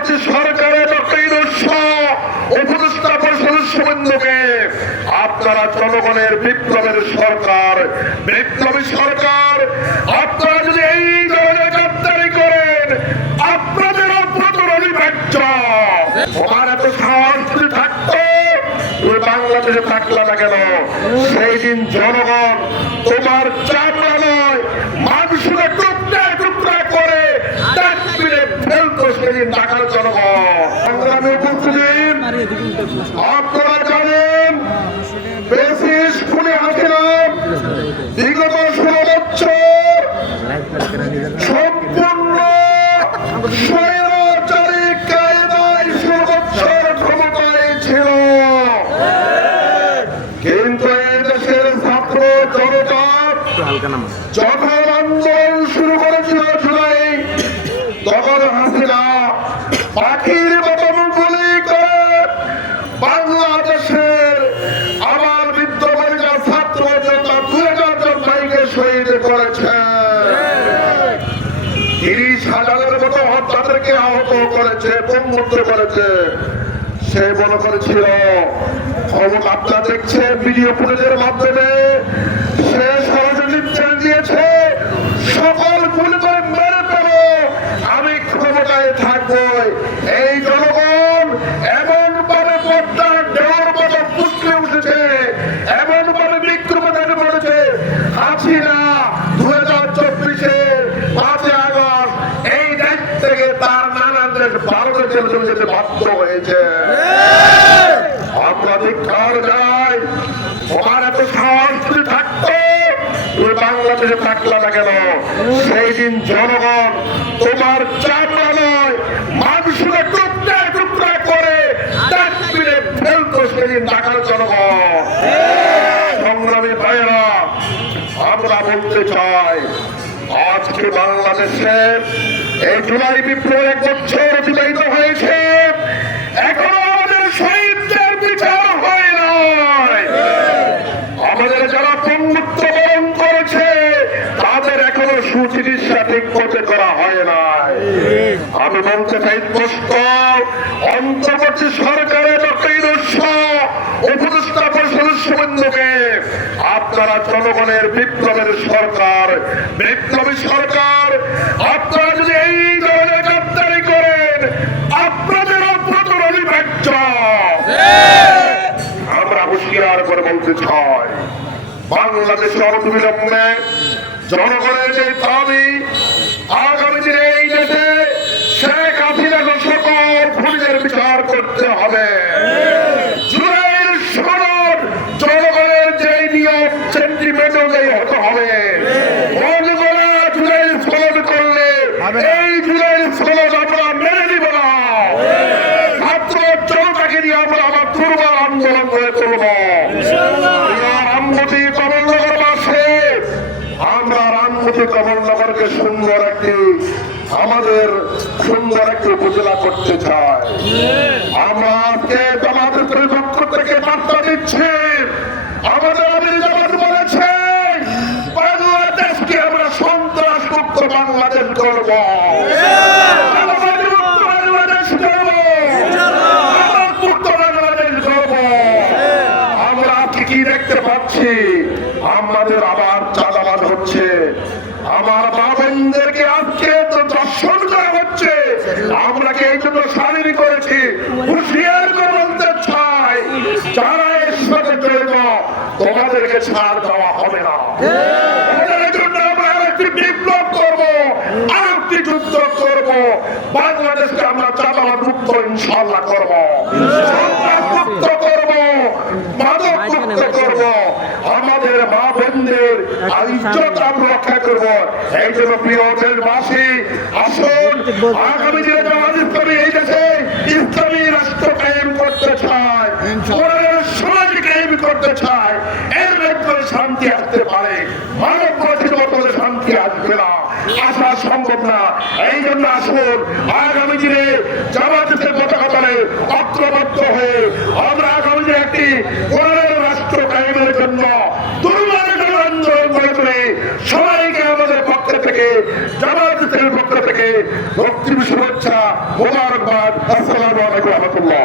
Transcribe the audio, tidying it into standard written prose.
অন্তর্বর্তী সরকারের উপদেষ্টা পরিষদের সদস্যবৃন্দকে আপনারা জনগণের বিপ্লবের সরকার, বিপ্লবী সরকার, আপনারা যদি এই ধরনের গাদ্দারি করেন আপনাদের অনিবার্য। তোমার এত সাহস যদি থাকতো তুমি বাংলাদেশে থাকলা না কেন? সেই দিন জনগণ তোমার চামড়া নয় মানুষকে টুকরায় টুকরা করে ডাস্টবিনে ফেলতো। সেদিন ঢাকার জনগণ সংগ্রামী উপস্থিত, আপনারা জানেন বেসিস খুনে হাসিনা বিগত 16 বছর সম্পূর্ণ স্বৈরাচারী কায়দায় 16 বছর ক্ষমতায় ছিল। কিন্তু এই দেশের ছাত্র জনতা যখন আন্দোলন শুরু করেছিল জুলাই, তখন হাসিনা পাখির মতন গুলি করে বাংলাদেশের আমার বিদ্যমান ছাত্র জনতা 2000 জন ভাইকে শহীদ করেছে। 30,000-এর মতো তাদেরকে আহত করেছে, বন্ধুত্ব করেছে। সে মনে করেছিল খবর আপনারা দেখছেন ভিডিও ফুটেজের মাধ্যমে, সে সরাসরি নির্দেশ দিয়েছে সকল গুলি করে মেরে ফেলো, আমি ক্ষমতায় থাকবো। এই জনগণ এমন ভাবে পদ্মা দেওয়ার মতো পুষলে উঠেছে, এমন ভাবে বিক্ষোভ করেছে। হাসিনা 2024-এর 5 আগস্ট এই দেশ থেকে তার নানান দেশ ভারতে চলে যেতে বাধ্য হয়েছে। আমরা ধিক্কার জানাই, তোমার এত সাহস যদি থাকতো তুমি বাংলাদেশে থাকলা না কেন? সেই দিন জনগণ তোমার চামড়া নয় মানুষকে টুকরা টুকরা করে ডাস্টবিনে ফেলতো। সেদিন ঢাকার জনগণ। সংগ্রামী ভাইয়েরা, আমরা বলতে চাই আজকে বাংলাদেশের এই জুলাই বিপ্লব 1 বছর অতিবাহিত হয়েছে, এখনো আমাদের শহীদদের বিচার হয় নাই। আমাদের যারা পঙ্গুত্ব বরণ করেছে তাদের এখনো সুচিকিৎসা ঠিক মতো করা হয় নাই। আমি বলতে চাই স্পষ্ট, অন্তর্বর্তী সরকারের উপদেষ্টা পরিষদের সদস্যবৃন্দকে আপনারা জনগণের বিপ্লবের সরকার, বিপ্লবী সরকার, আপনারা যদি এই ধরনের গাদ্দারি করেন আপনাদের অনিবার্য। আমরা হুঁশিয়ার করে বলতে চাই, বাংলাদেশে অবিলম্বে জনগণের যে দাবি, আগামী দিনে এই দেশে শেখ হাসিনাকে সকল খুনিদের বিচার করতে হবে। জুলাইয়ের সনদ জনগণের যে নিয়ম সেন্টিমেন্ট অনুযায়ী হতে হবে। জুলাইয়ের সনদ করলে এই জুলাইয়ের সনদ আমরা মেনে নিব না। ছাত্র জনতাকে নিয়ে আমরা আবার দুর্বল আন্দোলন করে তুলব। রামগতি কমলনগরবাসী, আমরা রামগতি কমলনগরকে আমাদের সুন্দর একটি উপজেলা করতে চাই। আমরা আজকে জামাতের পক্ষ থেকে বার্তা দিচ্ছি, আমাদের আমির জামাত বলেছে বাংলাদেশকে আমরা সন্ত্রাস মুক্ত বাংলাদেশ করব। আমরা আজকে কি দেখতে পাচ্ছি, আমাদের আবার চাঁদাবাজ হচ্ছে, আমার বাবেনদেরকে আজকে তো দর্শন করা হচ্ছে। আমরা কি এই জন্য শারীরিক করেছি? হুঁশিয়ার করে বলতে চাই, যারা এর সাথে জড়িত তোমাদেরকে ছাড় দেওয়া হবে না। এর জন্য আমরা আরেকটি বিপ্লব করবো, আরেকটি যুদ্ধ করবো। বাংলাদেশকে আমরা চাঁদাবাজ মুক্ত ইনশাআল্লাহ করবো, মুক্ত করবো, মাদক মুক্ত করবো। আমাদের মা বোনদের ইজ্জত আমরা রক্ষা করবো। এই জন্য প্রিয় দেশবাসী, আসুন আগামী দিনে জামাত ইসলামী এই দেশে ইসলামী রাষ্ট্র কায়েম করতে চায়, সমাজ কায়েম করতে চায়। এর মাধ্যমে শান্তি আসতে পারে, মানব প্রতির মাধ্যমে শান্তি আসবে না, আসা সম্ভব না। এই জন্য আসুন আগামী দিনে জামাতের পতাকা তলে ঐক্যবদ্ধ হয়ে আমরা আগামী দিনে একটি রাষ্ট্র কায়েমের জন্য দুর্বার আন্দোলন করে সবাইকে আমাদের পক্ষ থেকে থেকে জামাত ইসলামীর পক্ষ থেকে রক্তিম শুভেচ্ছা মোবারকবাদ। আসসালামু আলাইকুম ওয়া রাহমাতুল্লাহ।